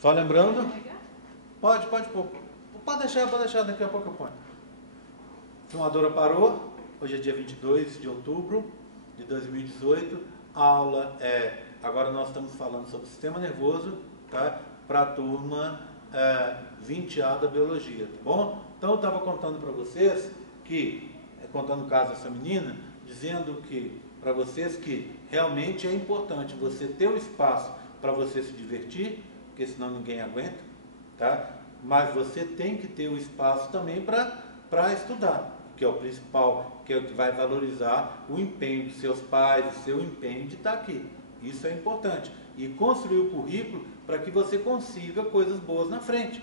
Só lembrando, pode pôr. Pode deixar, daqui a pouco eu ponho. A filmadora parou, hoje é dia 22 de outubro de 2018, a aula agora nós estamos falando sobre o sistema nervoso, tá? Para a turma 20A da biologia, tá bom? Então eu estava contando para vocês que, contando o caso dessa menina, dizendo que, para vocês que realmente é importante você ter o espaço para você se divertir, porque senão ninguém aguenta, tá? Mas você tem que ter o espaço também para estudar, que é o principal, que é o que vai valorizar o empenho dos seus pais, o seu empenho de estar aqui. Isso é importante. E construir o currículo para que você consiga coisas boas na frente.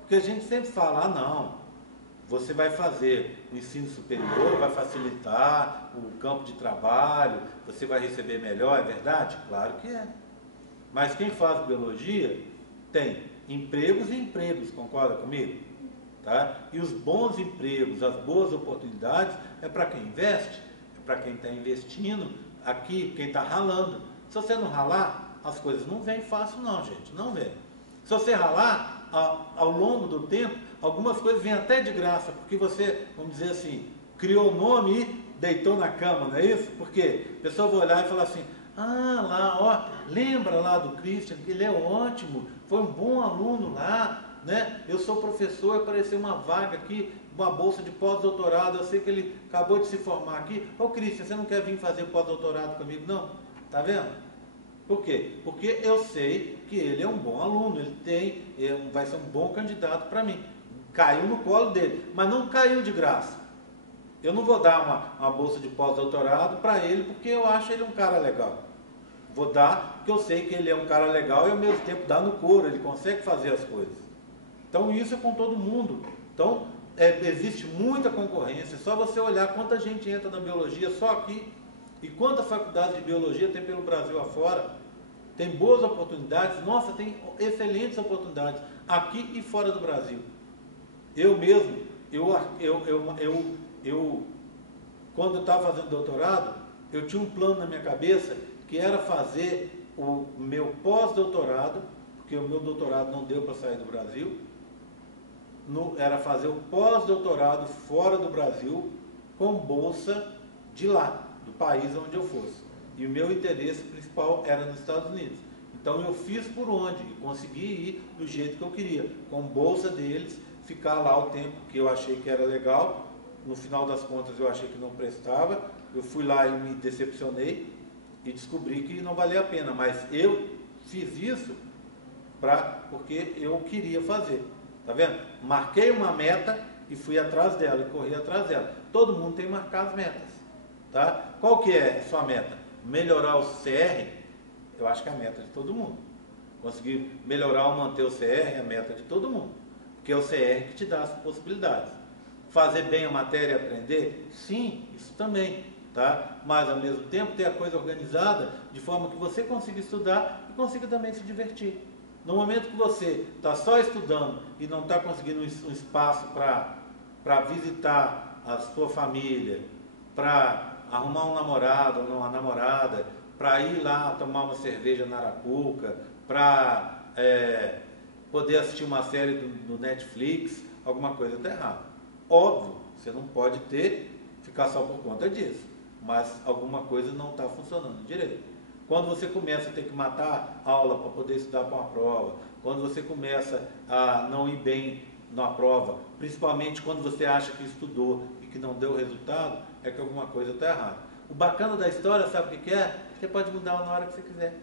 Porque a gente sempre fala, não, você vai fazer o ensino superior, vai facilitar o campo de trabalho, você vai receber melhor, é verdade? Claro que é. Mas quem faz biologia tem empregos e empregos, concorda comigo? Tá? E os bons empregos, as boas oportunidades, é para quem investe, é para quem está investindo aqui, quem está ralando. Se você não ralar, as coisas não vêm fácil não, gente, não vem. Se você ralar, ao longo do tempo, algumas coisas vêm até de graça, porque você, vamos dizer assim, criou o nome e deitou na cama, não é isso? Porque a pessoa vai olhar e falar assim, lá, ó, lembra lá do Christian, que ele é ótimo, foi um bom aluno lá, né? Eu sou professor, apareceu uma vaga aqui, uma bolsa de pós-doutorado, eu sei que ele acabou de se formar aqui. Ô Christian, você não quer vir fazer pós-doutorado comigo, não? Tá vendo? Por quê? Porque eu sei que ele é um bom aluno, vai ser um bom candidato para mim. Caiu no colo dele, mas não caiu de graça. Eu não vou dar uma bolsa de pós-doutorado para ele porque eu acho ele um cara legal. Vou dar porque eu sei que ele é um cara legal e ao mesmo tempo dá no couro, ele consegue fazer as coisas. Então isso é com todo mundo. Então existe muita concorrência, é só você olhar quanta gente entra na biologia só aqui e quantas faculdades de biologia tem pelo Brasil afora. Tem boas oportunidades, nossa, tem excelentes oportunidades aqui e fora do Brasil. Eu mesmo, quando eu estava fazendo doutorado, eu tinha um plano na minha cabeça que era fazer o meu pós-doutorado, porque o meu doutorado não deu para sair do Brasil, era fazer o pós-doutorado fora do Brasil com bolsa de lá, do país onde eu fosse. E o meu interesse principal era nos Estados Unidos. Então eu fiz por onde e consegui ir do jeito que eu queria, com bolsa deles, ficar lá o tempo que eu achei que era legal. No final das contas eu achei que não prestava, eu fui lá e me decepcionei e descobri que não valia a pena, mas eu fiz isso porque eu queria fazer, tá vendo? Marquei uma meta e fui atrás dela, e corri atrás dela. Todo mundo tem que marcar as metas, tá? Qual que é a sua meta? Melhorar o CR, eu acho que é a meta de todo mundo. Conseguir melhorar ou manter o CR é a meta de todo mundo, porque é o CR que te dá as possibilidades. Fazer bem a matéria e aprender? Sim, isso também, tá? Mas ao mesmo tempo ter a coisa organizada de forma que você consiga estudar e consiga também se divertir. No momento que você está só estudando e não está conseguindo um espaço para visitar a sua família, para arrumar um namorado ou uma namorada, para ir lá tomar uma cerveja na Arapuca, para poder assistir uma série do Netflix, alguma coisa está errada. Óbvio, você não pode ficar só por conta disso, mas alguma coisa não está funcionando direito. Quando você começa a ter que matar aula para poder estudar para uma prova, quando você começa a não ir bem na prova, principalmente quando você acha que estudou e que não deu resultado, é que alguma coisa está errada. O bacana da história, sabe o que é? Você pode mudar na hora que você quiser.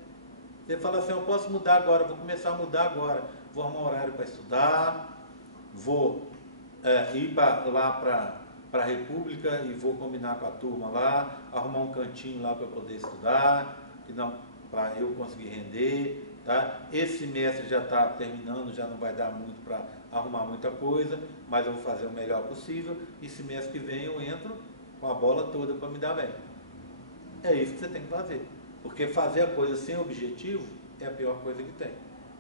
Você fala assim, eu posso mudar agora, vou começar a mudar agora. Vou arrumar um horário para estudar, vou ir lá para a República e vou combinar com a turma lá, arrumar um cantinho lá para poder estudar, para eu conseguir render. Tá? Esse semestre já está terminando, já não vai dar muito para arrumar muita coisa, mas eu vou fazer o melhor possível e semestre que vem eu entro com a bola toda para me dar bem. É isso que você tem que fazer, porque fazer a coisa sem objetivo é a pior coisa que tem.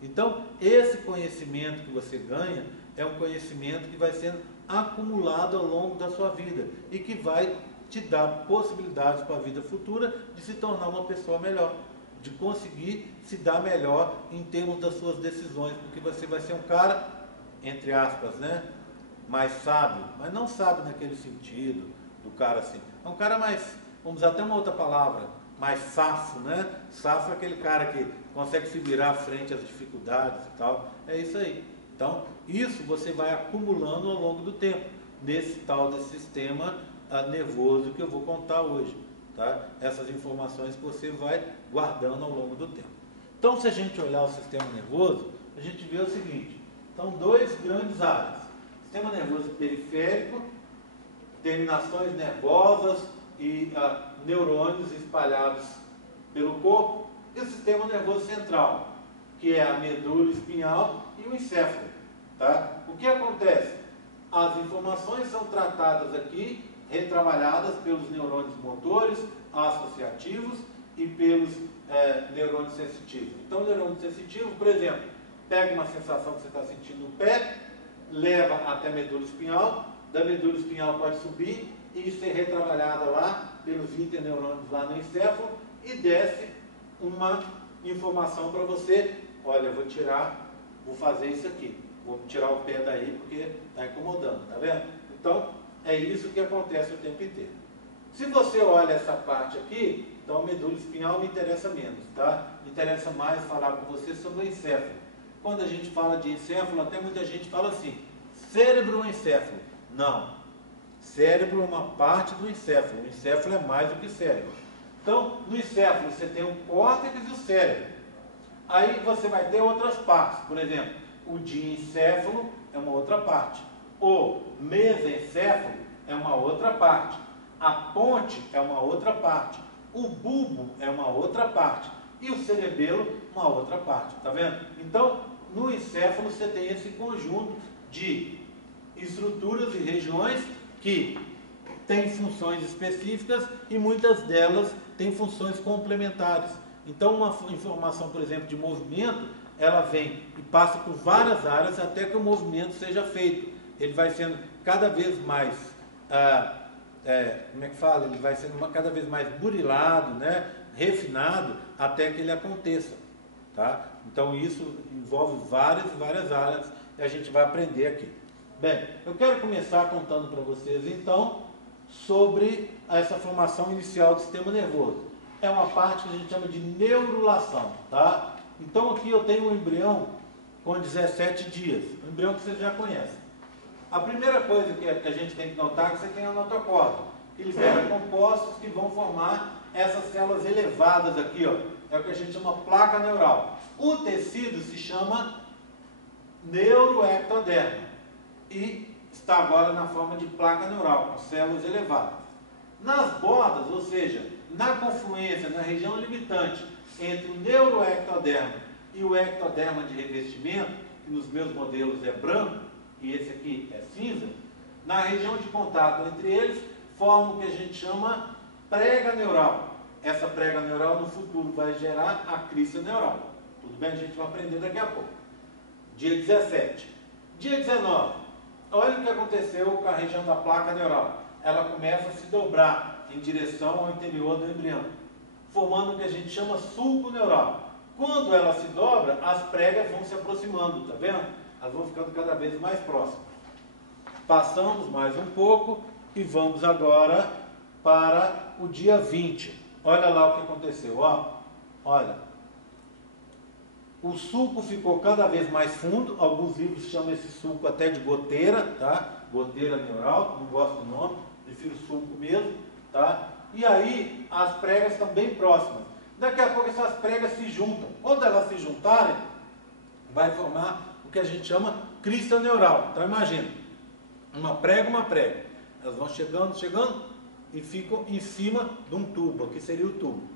Então, esse conhecimento que você ganha é um conhecimento que vai sendo acumulado ao longo da sua vida e que vai te dar possibilidades para a vida futura de se tornar uma pessoa melhor, de conseguir se dar melhor em termos das suas decisões, porque você vai ser um cara, entre aspas, né, mais sábio, mas não sábio naquele sentido do cara assim, é um cara mais, vamos usar até uma outra palavra, mais safo, né? Safo é aquele cara que consegue se virar frente às dificuldades e tal, é isso aí. Então, isso você vai acumulando ao longo do tempo, nesse tal desse sistema nervoso que eu vou contar hoje, tá? Essas informações que você vai guardando ao longo do tempo. Então, se a gente olhar o sistema nervoso, a gente vê o seguinte, então, dois grandes áreas, sistema nervoso periférico, terminações nervosas e neurônios espalhados pelo corpo, e o sistema nervoso central, que é a medula espinhal e o encéfalo. Tá? O que acontece? As informações são tratadas aqui, retrabalhadas pelos neurônios motores, associativos e pelos neurônios sensitivos. Então, o neurônio sensitivo, por exemplo, pega uma sensação que você está sentindo no pé, leva até a medula espinhal, da medula espinhal pode subir e ser retrabalhada lá pelos interneurônios lá no encéfalo e desce uma informação para você. Olha, vou fazer isso aqui, vou tirar o pé daí porque está incomodando, tá vendo? Então, é isso que acontece o tempo inteiro. Se você olha essa parte aqui, então a medula espinhal me interessa menos, tá? Me interessa mais falar com você sobre o encéfalo. Quando a gente fala de encéfalo, até muita gente fala assim, cérebro ou encéfalo? Não. Cérebro é uma parte do encéfalo. O encéfalo é mais do que cérebro. Então, no encéfalo você tem o córtex e o cérebro. Aí você vai ter outras partes. Por exemplo, o diencéfalo é uma outra parte. O mesencéfalo é uma outra parte. A ponte é uma outra parte. O bulbo é uma outra parte. E o cerebelo, uma outra parte. Tá vendo? Então, no encéfalo você tem esse conjunto de estruturas e regiões que têm funções específicas e muitas delas têm funções complementares. Então, uma informação, por exemplo, de movimento, ela vem e passa por várias áreas até que o movimento seja feito. Ele vai sendo cada vez mais, como é que fala? Ele vai sendo cada vez mais burilado, né? Refinado, até que ele aconteça. Tá? Então, isso envolve várias áreas e a gente vai aprender aqui. Bem, eu quero começar contando para vocês, então, sobre essa formação inicial do sistema nervoso. É uma parte que a gente chama de neurulação, tá? Então, aqui eu tenho um embrião com 17 dias, um embrião que vocês já conhecem. A primeira coisa que a gente tem que notar é que você tem a notocorda, que libera compostos que vão formar essas células elevadas aqui, ó. É o que a gente chama placa neural. O tecido se chama neuroectoderma e está agora na forma de placa neural, com células elevadas. Nas bordas, ou seja, na confluência, na região limitante entre o neuroectoderma e o ectoderma de revestimento, que nos meus modelos é branco, e esse aqui é cinza, na região de contato entre eles, forma o que a gente chama prega neural. Essa prega neural no futuro vai gerar a crista neural. Tudo bem? A gente vai aprender daqui a pouco. Dia 17. Dia 19. Olha o que aconteceu com a região da placa neural. Ela começa a se dobrar em direção ao interior do embrião, formando o que a gente chama sulco neural. Quando ela se dobra, as pregas vão se aproximando, tá vendo? Elas vão ficando cada vez mais próximas. Passamos mais um pouco e vamos agora para o dia 20. Olha lá o que aconteceu, ó. Olha. O sulco ficou cada vez mais fundo, alguns livros chamam esse sulco até de goteira, tá? Goteira neural, não gosto do nome, prefiro sulco mesmo, tá? E aí as pregas estão bem próximas. Daqui a pouco essas pregas se juntam. Quando elas se juntarem, vai formar o que a gente chama crista neural. Então imagina, uma prega, elas vão chegando e ficam em cima de um tubo, que seria o tubo.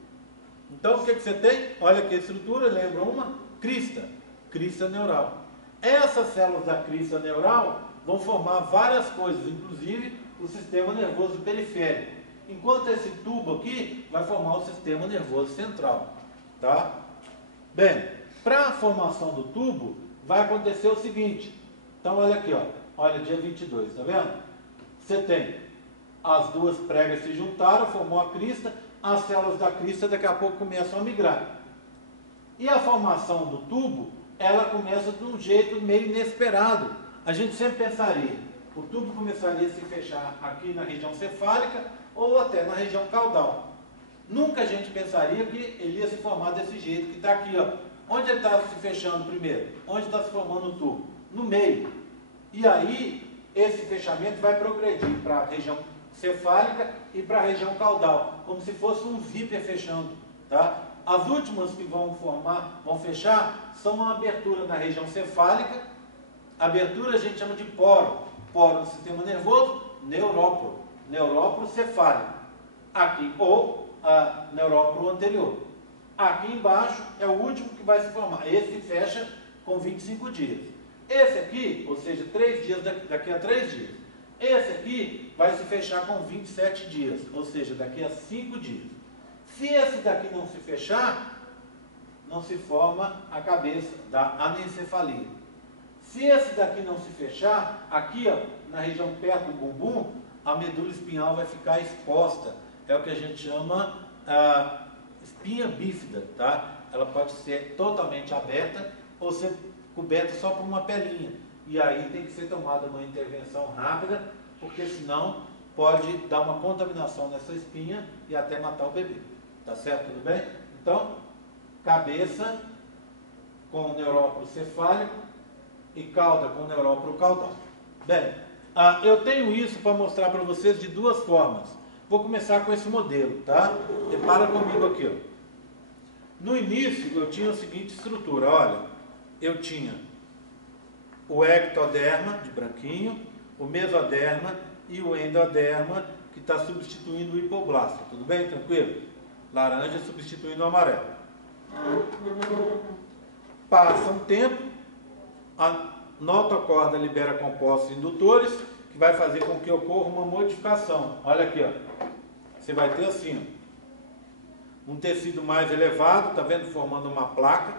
Então o que você tem? Olha aqui a estrutura, lembra uma? Crista neural. Essas células da crista neural vão formar várias coisas, inclusive o sistema nervoso periférico. Enquanto esse tubo aqui vai formar o sistema nervoso central. Tá? Bem, para a formação do tubo, vai acontecer o seguinte. Então olha aqui, ó. Olha, dia 22, tá vendo? Você tem as duas pregas se juntaram, formou a crista, as células da crista daqui a pouco começam a migrar. E a formação do tubo, ela começa de um jeito meio inesperado. A gente sempre pensaria, o tubo começaria a se fechar aqui na região cefálica ou até na região caudal. Nunca a gente pensaria que ele ia se formar desse jeito, que está aqui, ó. Onde ele está se fechando primeiro? Onde está se formando o tubo? No meio. E aí, esse fechamento vai progredir para a região cefálica e para a região caudal, como se fosse um zíper fechando, tá? As últimas que vão fechar, são a abertura na região cefálica. A abertura a gente chama de poro. Poro do sistema nervoso, neuróporo. Neuróporo cefálico. Aqui, ou neuróporo anterior. Aqui embaixo é o último que vai se formar. Esse fecha com 25 dias. Esse aqui, ou seja, 3 dias daqui a 3 dias. Esse aqui vai se fechar com 27 dias, ou seja, daqui a 5 dias. Se esse daqui não se fechar, não se forma a cabeça da anencefalia. Se esse daqui não se fechar, aqui ó, na região perto do bumbum, a medula espinhal vai ficar exposta. É o que a gente chama espinha bífida, tá? Ela pode ser totalmente aberta ou ser coberta só por uma pelinha. E aí tem que ser tomada uma intervenção rápida, porque senão pode dar uma contaminação nessa espinha e até matar o bebê. Tá certo? Tudo bem? Então, cabeça com neuróporo cefálico e cauda com neuróporo caudal. Bem, eu tenho isso para mostrar para vocês de duas formas. Vou começar com esse modelo, tá? Repara comigo aqui, ó. No início eu tinha a seguinte estrutura, olha, eu tinha o ectoderma de branquinho, o mesoderma e o endoderma que está substituindo o hipoblasto. Tudo bem? Tranquilo? Laranja substituindo o amarelo. Passa um tempo, a notocorda libera compostos indutores, que vai fazer com que ocorra uma modificação. Olha aqui, ó. Você vai ter assim, ó, um tecido mais elevado, tá vendo? Formando uma placa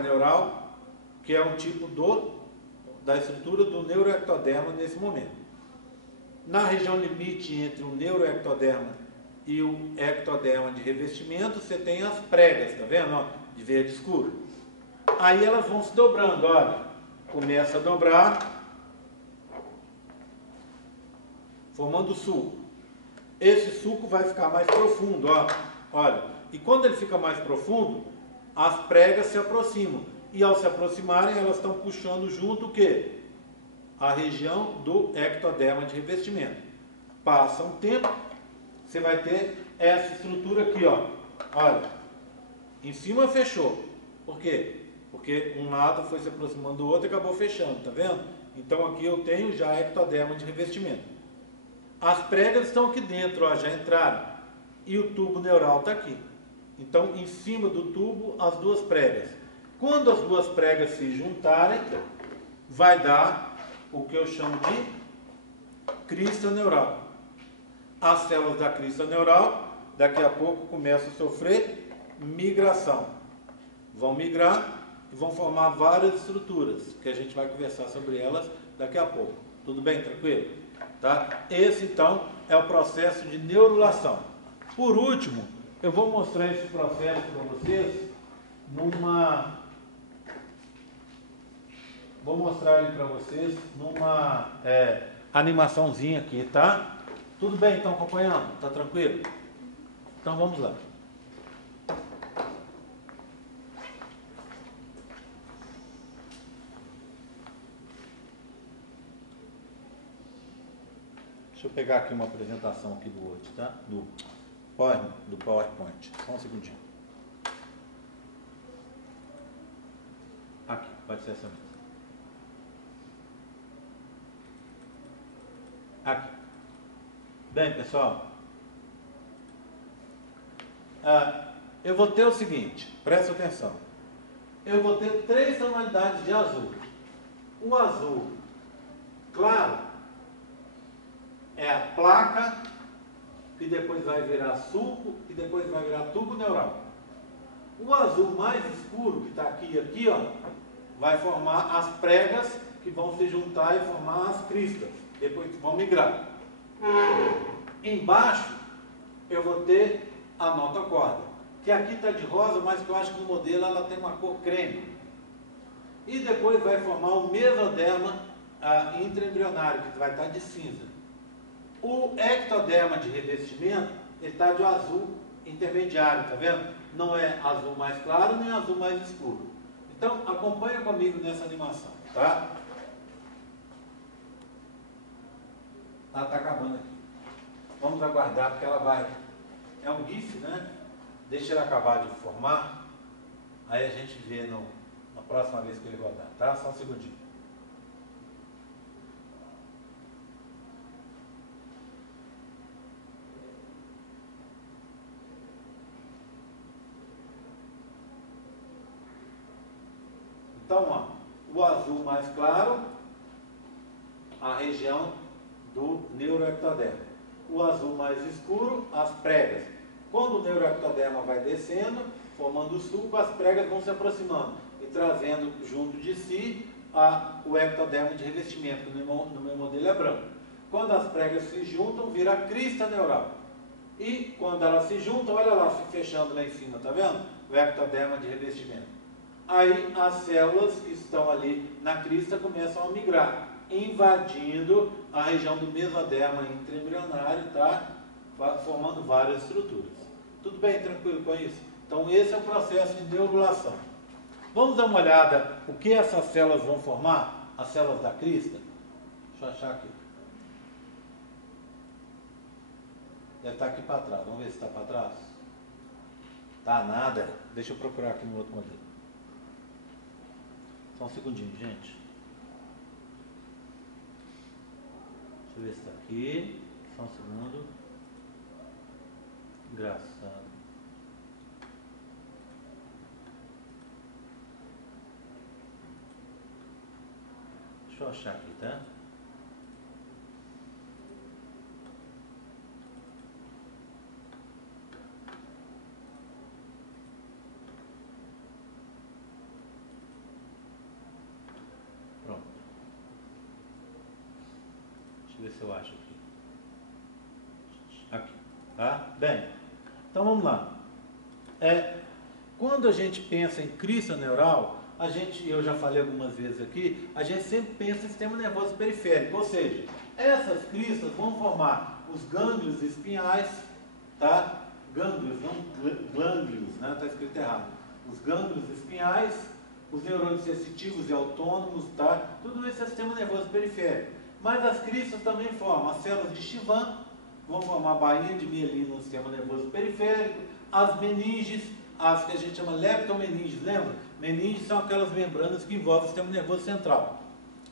neural, que é um tipo da estrutura do neuroectoderma nesse momento. Na região limite entre o neuroectoderma e o ectoderma de revestimento, você tem as pregas, tá vendo? Ó, de verde escuro. Aí elas vão se dobrando, olha. Começa a dobrar, formando suco. Esse suco vai ficar mais profundo, ó. Olha. E quando ele fica mais profundo, as pregas se aproximam. E ao se aproximarem, elas estão puxando junto o quê? A região do ectoderma de revestimento. Passa um tempo, você vai ter essa estrutura aqui, ó. Olha, em cima fechou. Por quê? Porque um lado foi se aproximando do outro e acabou fechando, tá vendo? Então aqui eu tenho já ectoderma de revestimento. As pregas estão aqui dentro, ó, já entraram. E o tubo neural está aqui. Então, em cima do tubo, as duas pregas. Quando as duas pregas se juntarem, vai dar o que eu chamo de crista neural. As células da crista neural, daqui a pouco, começam a sofrer migração. Vão migrar e vão formar várias estruturas, que a gente vai conversar sobre elas daqui a pouco. Tudo bem? Tranquilo? Tá? Esse, então, é o processo de neurulação. Por último, eu vou mostrar esse processo para vocês Vou mostrar ele para vocês numa animaçãozinha aqui, tá? Tudo bem, então, acompanhando? Tá tranquilo? Então, vamos lá. Deixa eu pegar aqui uma apresentação aqui do Word, tá? Do PowerPoint. Só um segundinho. Aqui, pode ser essa mesmo. Aqui. Bem, pessoal. Eu vou ter o seguinte, presta atenção. Eu vou ter 3 tonalidades de azul. O azul claro é a placa, que depois vai virar suco, e depois vai virar tubo neural. O azul mais escuro, que está aqui e aqui, ó, vai formar as pregas, que vão se juntar e formar as cristas. Depois vão migrar. Embaixo, eu vou ter a notocorda. que aqui está de rosa, mas que eu acho que no modelo ela tem uma cor creme. E depois vai formar o mesoderma intraembrionário, que vai estar de cinza. O ectoderma de revestimento, ele está de azul intermediário, tá vendo? Não é azul mais claro, nem azul mais escuro. Então, acompanha comigo nessa animação, tá? Ela está acabando aqui. Vamos aguardar, porque ela vai... É um GIF, né? Deixa ele acabar de formar, aí a gente vê na próxima vez que ele rodar, tá? Só um segundinho. Então, ó, o azul mais claro, a região do neuroectoderma. O azul mais escuro, as pregas. Quando o neuroectoderma vai descendo, formando o sulco, as pregas vão se aproximando e trazendo junto de si o ectoderma de revestimento, que no meu modelo é branco. Quando as pregas se juntam, vira a crista neural. E quando elas se juntam, olha lá, se fechando lá em cima, tá vendo? O ectoderma de revestimento. Aí as células que estão ali na crista começam a migrar, invadindo a região do mesoderma intraembrionário, tá? Formando várias estruturas. Tudo bem, tranquilo com isso? Então esse é o processo de neurulação. Vamos dar uma olhada o que essas células vão formar? As células da crista? Deixa eu achar aqui. Deve estar aqui para trás. Vamos ver se está para trás. Tá nada. Deixa eu procurar aqui no outro modelo. Só um segundinho, gente. Deixa eu ver se está aqui. Só um segundo. Engraçado. Deixa eu achar aqui, tá? Pronto. Deixa eu ver se eu acho aqui. Aqui, tá? Bem, então vamos lá. Quando a gente pensa em crista neural, eu já falei algumas vezes aqui, a gente sempre pensa em sistema nervoso periférico, ou seja, essas cristas vão formar os gânglios espinhais, tá? Gânglios, não glânglios, né? Está escrito errado. Os gânglios espinhais, os neurônios sensitivos e autônomos, tá? Tudo isso é sistema nervoso periférico. Mas as cristas também formam as células de Schwann, vão formar a bainha de mielina no sistema nervoso periférico, as meninges, as que a gente chama leptomeninges, lembra? Meninges são aquelas membranas que envolvem o sistema nervoso central.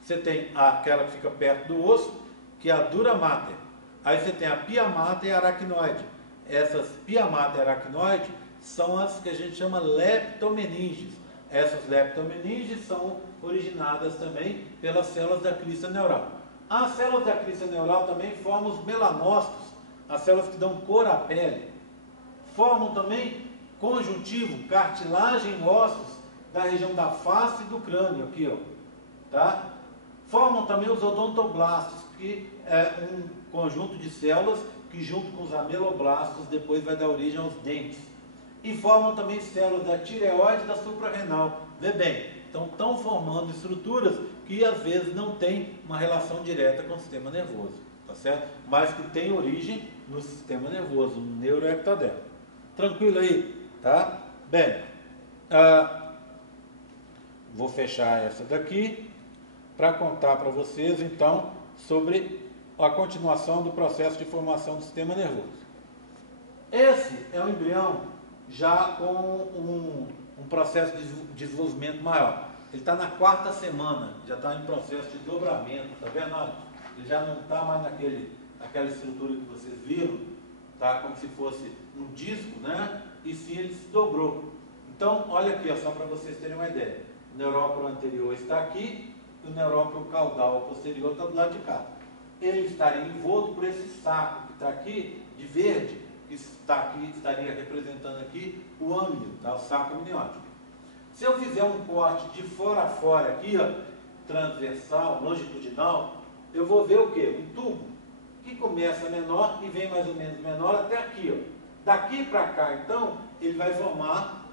Você tem aquela que fica perto do osso, que é a dura mater. Aí você tem a pia mater e a aracnoide. Essas pia mater e aracnoide são as que a gente chama leptomeninges. Essas leptomeninges são originadas também pelas células da crista neural. As células da crista neural também formam os melanócitos, as células que dão cor à pele. Formam também conjuntivo, cartilagem e ossos da região da face e do crânio, aqui, ó, tá? Formam também os odontoblastos, que é um conjunto de células que junto com os ameloblastos depois vai dar origem aos dentes. E formam também células da tireoide e da suprarrenal. Vê bem, então estão formando estruturas que às vezes não têm uma relação direta com o sistema nervoso, tá certo? Mas que tem origem no sistema nervoso, no neuroectoderma. Tranquilo aí, tá? Bem, vou fechar essa daqui para contar para vocês então sobre a continuação do processo de formação do sistema nervoso. Esse é um embrião já com um processo de desenvolvimento maior. Ele está na 4ª semana, já está em processo de dobramento, tá vendo? Olha, ele já não está mais naquela estrutura que vocês viram, tá? Como se fosse um disco, né? E sim, ele se dobrou. Então, olha aqui, ó, só para vocês terem uma ideia. O neuróculo anterior está aqui, e o neuróculo caudal posterior está do lado de cá. Ele estaria envolto por esse saco que está aqui, de verde, que está aqui, estaria representando aqui o ângulo, tá? O saco amniótico. Se eu fizer um corte de fora a fora aqui, ó, transversal, longitudinal, eu vou ver o quê? Um tubo que começa menor e vem mais ou menos menor até aqui, ó. Daqui para cá, então, ele vai formar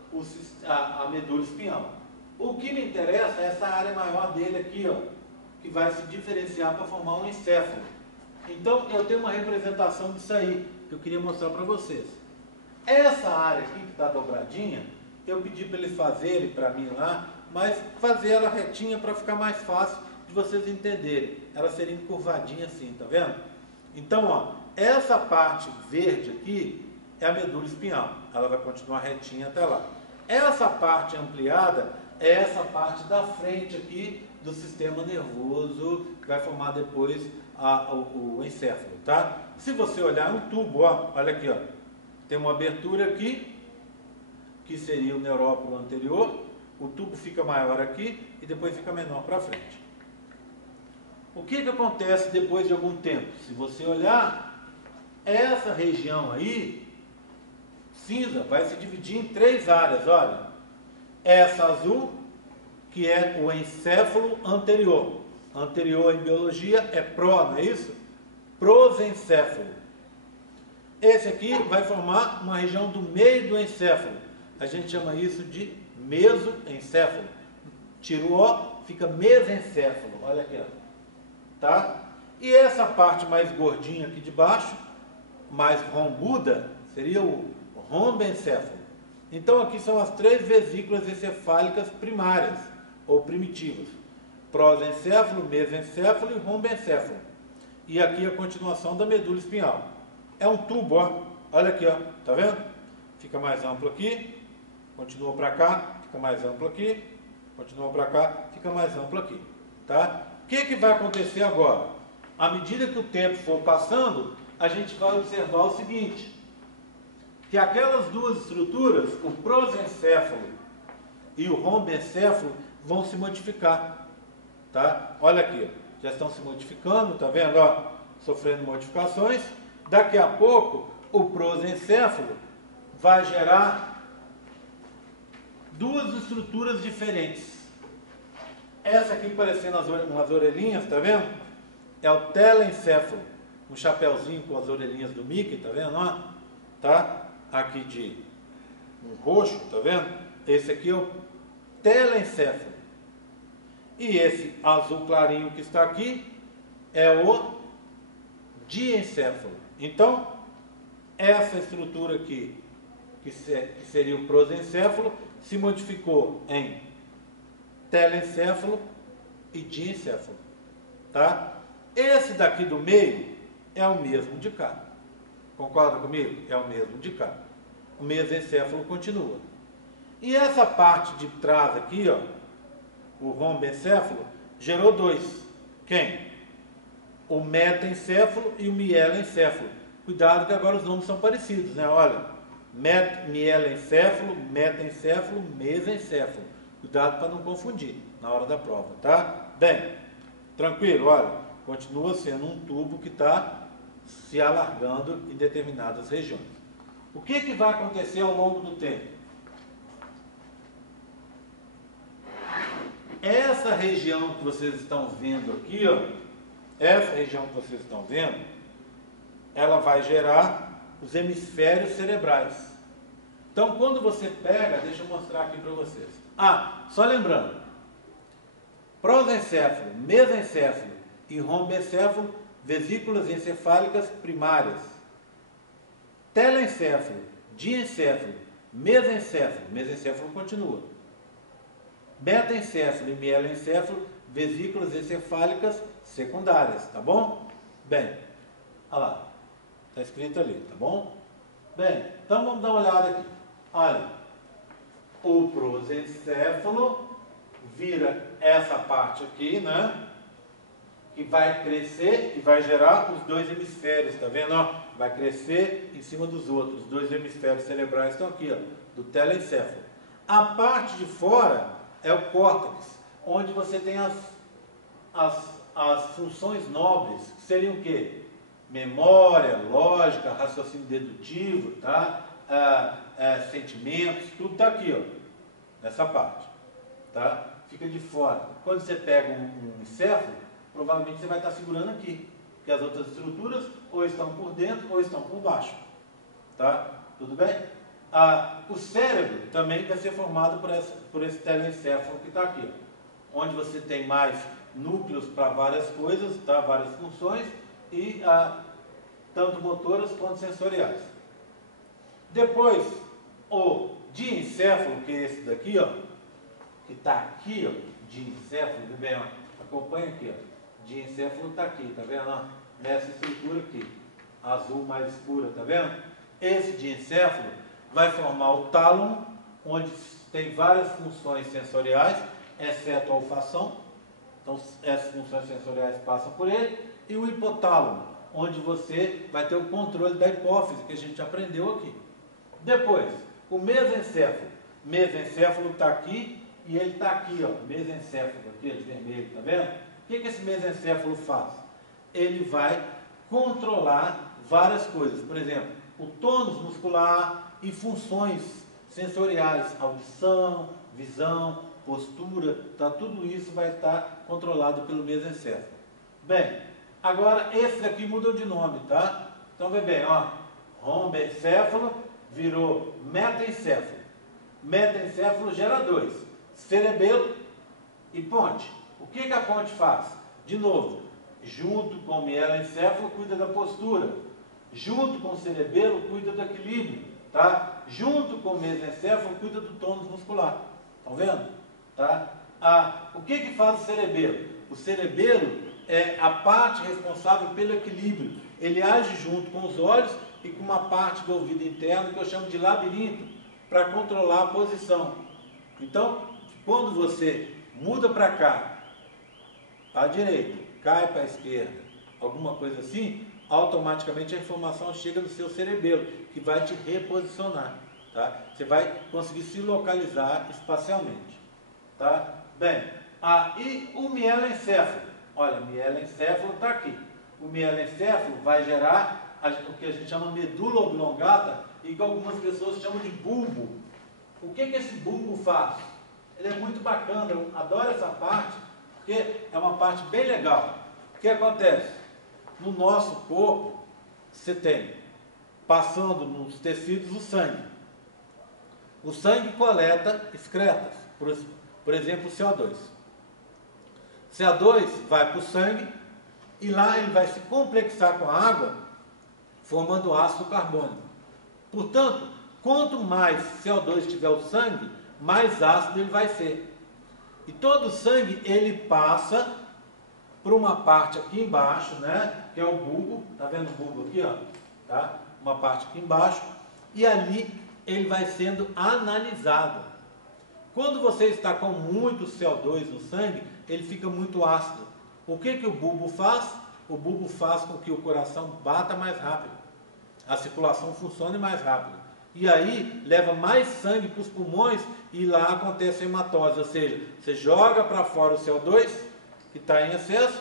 a medula espinhal. O que me interessa é essa área maior dele aqui, ó, que vai se diferenciar para formar um encéfalo. Então, eu tenho uma representação disso aí, que eu queria mostrar para vocês. Essa área aqui que está dobradinha, eu pedi para eles fazerem para mim lá, mas fazer ela retinha para ficar mais fácil de vocês entenderem. Ela seria encurvadinha assim, tá vendo? Então, ó, essa parte verde aqui é a medula espinhal. Ela vai continuar retinha até lá. Essa parte ampliada é essa parte da frente aqui do sistema nervoso, que vai formar depois o encéfalo, tá? Se você olhar um tubo, ó, olha aqui, ó, tem uma abertura aqui, que seria o neurópolo anterior, o tubo fica maior aqui e depois fica menor para frente. O que acontece depois de algum tempo? Se você olhar, essa região aí, cinza, vai se dividir em 3 áreas, olha. Essa azul, que é o encéfalo anterior. Anterior em biologia é pró, não é isso? Prosencéfalo. Esse aqui vai formar uma região do meio do encéfalo. A gente chama isso de mesoencéfalo. Tira o O, fica mesencéfalo. Olha aqui, ó. Tá? E essa parte mais gordinha aqui de baixo, mais rombuda, seria o rombencéfalo. Então aqui são as 3 vesículas encefálicas primárias, ou primitivas. Prosencéfalo, mesencéfalo e rombencéfalo. E aqui a continuação da medula espinhal. É um tubo, ó. Olha aqui, ó. Tá vendo? Fica mais amplo aqui, continua para cá, fica mais amplo aqui, continua para cá, fica mais amplo aqui. Tá? O que vai acontecer agora? À medida que o tempo for passando, a gente vai observar o seguinte, que aquelas 2 estruturas, o prosencéfalo e o rombencéfalo, vão se modificar. Tá? Olha aqui, já estão se modificando, tá vendo? Ó, sofrendo modificações. Daqui a pouco, o prosencéfalo vai gerar 2 estruturas diferentes. Essa aqui parecendo umas orelhinhas, tá vendo? É o telencéfalo. Um chapeuzinho com as orelhinhas do Mickey, tá vendo? Ó, tá? Aqui de um roxo, tá vendo? Esse aqui é o telencéfalo. E esse azul clarinho que está aqui é o diencéfalo. Então, essa estrutura aqui, que seria o prosencéfalo, se modificou em telencéfalo e diencéfalo. Tá? Esse daqui do meio é o mesmo de cá. Concorda comigo? É o mesmo de cá. O mesencéfalo continua. E essa parte de trás aqui, ó, o rombencéfalo, gerou 2. Quem? O metaencéfalo e o mielencéfalo. Cuidado que agora os nomes são parecidos, né? Olha, mielencéfalo, metaencéfalo, mesencéfalo. Cuidado para não confundir na hora da prova, tá? Bem, tranquilo, olha, continua sendo um tubo que está se alargando em determinadas regiões. O que vai acontecer ao longo do tempo? Essa região que vocês estão vendo aqui, ó, essa região que vocês estão vendo, ela vai gerar os hemisférios cerebrais. Então, quando você pega, deixa eu mostrar aqui para vocês. Só lembrando, prosencéfalo, mesencéfalo e rombencéfalo, vesículas encefálicas primárias. Telencéfalo, diencéfalo, mesencéfalo continua. Metaencéfalo e mielencéfalo, vesículas encefálicas secundárias, tá bom? Bem, olha lá, está escrito ali, tá bom? Bem, então vamos dar uma olhada aqui. Olha, o prosencéfalo vira essa parte aqui, né? Que vai crescer e vai gerar os 2 hemisférios, tá vendo? Ó, vai crescer em cima dos outros. Os 2 hemisférios cerebrais estão aqui, ó, do telencéfalo. A parte de fora é o córtex, onde você tem as funções nobres, que seriam o quê? Memória, lógica, raciocínio dedutivo, tá? Sentimentos, tudo está aqui, ó, nessa parte, tá? Fica de fora. Quando você pega um encéfalo, provavelmente você vai estar segurando aqui, porque as outras estruturas ou estão por dentro ou estão por baixo, tá? Tudo bem? O cérebro também vai ser formado por esse telencéfalo que está aqui, ó, onde você tem mais núcleos para várias coisas, tá? Várias funções, e tanto motoras quanto sensoriais. Depois, o diencéfalo, que é esse daqui, ó, que está aqui, ó, diencéfalo, bem, ó, acompanha aqui, ó, diencéfalo está aqui, tá vendo? Ó, nessa estrutura aqui, azul mais escura, tá vendo? Esse diencéfalo vai formar o tálamo, onde tem várias funções sensoriais, exceto a olfação. Então, essas funções sensoriais passam por ele. E o hipotálamo, onde você vai ter o controle da hipófise, que a gente aprendeu aqui. Depois, o mesencéfalo. Mesencéfalo está aqui e ele está aqui, ó, mesencéfalo aqui, ó, de vermelho, tá vendo? O que esse mesencéfalo faz? Ele vai controlar várias coisas. Por exemplo, o tônus muscular e funções sensoriais, audição, visão, postura, tá, tudo isso vai estar controlado pelo mesencéfalo. Bem, agora esse daqui mudou de nome, tá? Então vê bem, ó, rombencéfalo virou metaencéfalo. Metaencéfalo gera dois, cerebelo e ponte. O que a ponte faz? De novo, junto com o mielencéfalo cuida da postura, junto com o cerebelo cuida do equilíbrio, tá? Junto com o mesencéfalo cuida do tônus muscular. Estão vendo? Tá? O que faz o cerebelo? O cerebelo é a parte responsável pelo equilíbrio. Ele age junto com os olhos e com uma parte do ouvido interno que eu chamo de labirinto, para controlar a posição. Então, quando você muda para cá, para a direita, cai para a esquerda, alguma coisa assim, automaticamente a informação chega no seu cerebelo, que vai te reposicionar. Tá? Você vai conseguir se localizar espacialmente. Tá? Bem, e o mielencéfalo? Olha, o mielencéfalo está aqui. O mielencéfalo vai gerar o que a gente chama medula oblongata, e que algumas pessoas chamam de bulbo. O que esse bulbo faz? Ele é muito bacana, eu adoro essa parte, porque é uma parte bem legal. O que acontece? No nosso corpo, você tem, passando nos tecidos, o sangue. O sangue coleta excretas, por exemplo, o CO2. CO2 vai para o sangue e lá ele vai se complexar com a água, formando ácido carbônico. Portanto, quanto mais CO2 tiver o sangue, mais ácido ele vai ser. E todo o sangue ele passa por uma parte aqui embaixo, né, que é o bulbo, tá vendo o bulbo aqui, ó, tá? Uma parte aqui embaixo, e ali ele vai sendo analisado. Quando você está com muito CO2 no sangue, ele fica muito ácido. O que o bulbo faz? O bulbo faz com que o coração bata mais rápido, a circulação funcione mais rápido. E aí leva mais sangue para os pulmões e lá acontece a hematose, ou seja, você joga para fora o CO2 que está em excesso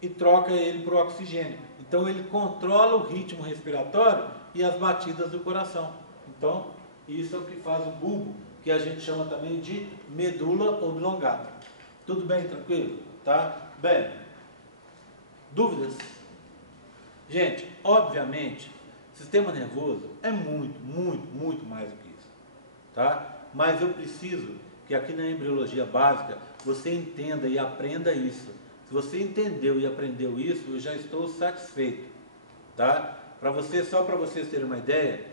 e troca ele para o oxigênio. Então ele controla o ritmo respiratório e as batidas do coração. Então isso é o que faz o bulbo, que a gente chama também de medula oblongata. Tudo bem, tranquilo? Tá? Bem, dúvidas? Gente, obviamente, sistema nervoso é muito, muito, muito mais do que isso, tá? Mas eu preciso que aqui na embriologia básica você entenda e aprenda isso. Se você entendeu e aprendeu isso, eu já estou satisfeito, tá? Só para vocês terem uma ideia,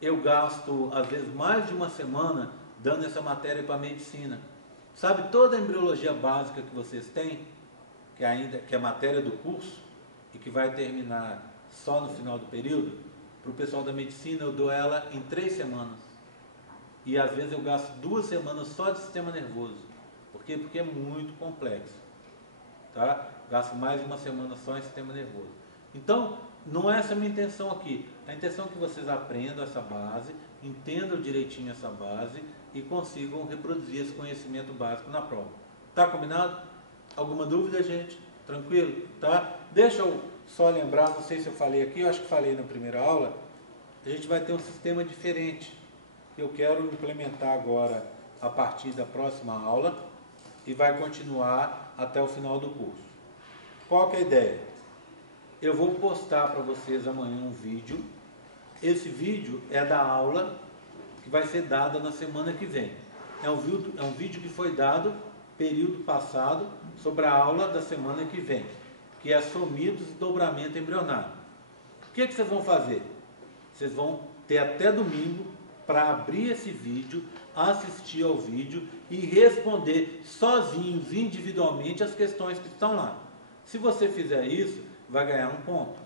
eu gasto às vezes mais de uma semana dando essa matéria para a medicina. Sabe toda a embriologia básica que vocês têm, que é a matéria do curso e que vai terminar só no final do período? Para o pessoal da medicina eu dou ela em 3 semanas. E às vezes eu gasto 2 semanas só de sistema nervoso. Por quê? Porque é muito complexo. Tá? Gasto mais de uma semana só em sistema nervoso. Então, não é essa a minha intenção aqui. A intenção é que vocês aprendam essa base, entendam direitinho essa base e consigam reproduzir esse conhecimento básico na prova. Tá combinado? Alguma dúvida, gente? Tranquilo? Tá? Deixa eu só lembrar, não sei se eu falei aqui, eu acho que falei na primeira aula, a gente vai ter um sistema diferente, que eu quero implementar agora a partir da próxima aula e vai continuar até o final do curso. Qual que é a ideia? Eu vou postar para vocês amanhã um vídeo. Esse vídeo é da aula vai ser dada na semana que vem. É um vídeo que foi dado período passado sobre a aula da semana que vem, que é somitos e dobramento embrionário. O que vocês vão fazer? Vocês vão ter até domingo para abrir esse vídeo, assistir ao vídeo e responder sozinhos, individualmente, as questões que estão lá. Se você fizer isso, vai ganhar um ponto.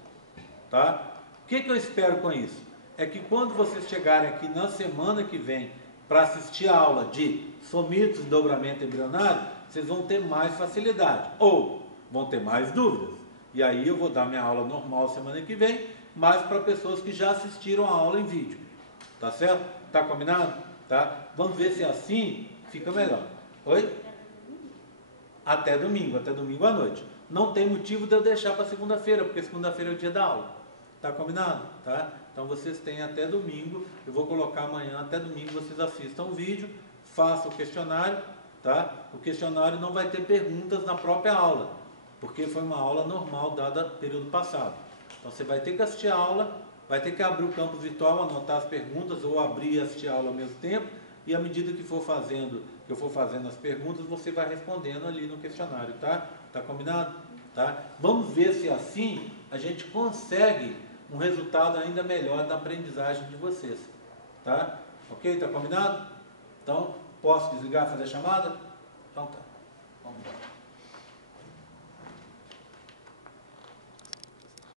Tá? O que eu espero com isso? É que quando vocês chegarem aqui na semana que vem para assistir a aula de somitos e dobramento embrionário, vocês vão ter mais facilidade, ou vão ter mais dúvidas. E aí eu vou dar minha aula normal semana que vem, mas para pessoas que já assistiram a aula em vídeo. Tá certo? Tá combinado? Tá? Vamos ver se assim fica melhor. Oi? Até domingo à noite. Não tem motivo de eu deixar para segunda-feira, porque segunda-feira é o dia da aula. Tá combinado? Tá? Então vocês têm até domingo, eu vou colocar amanhã, até domingo vocês assistam o vídeo, façam o questionário, tá? O questionário não vai ter perguntas na própria aula, porque foi uma aula normal dada período passado. Então você vai ter que assistir a aula, vai ter que abrir o campo virtual, anotar as perguntas, ou abrir e assistir a aula ao mesmo tempo, e à medida que eu for fazendo as perguntas, você vai respondendo ali no questionário, tá? Tá combinado? Tá? Vamos ver se assim a gente consegue um resultado ainda melhor da aprendizagem de vocês, tá? Ok? Tá combinado? Então, posso desligar e fazer a chamada? Então tá, vamos embora.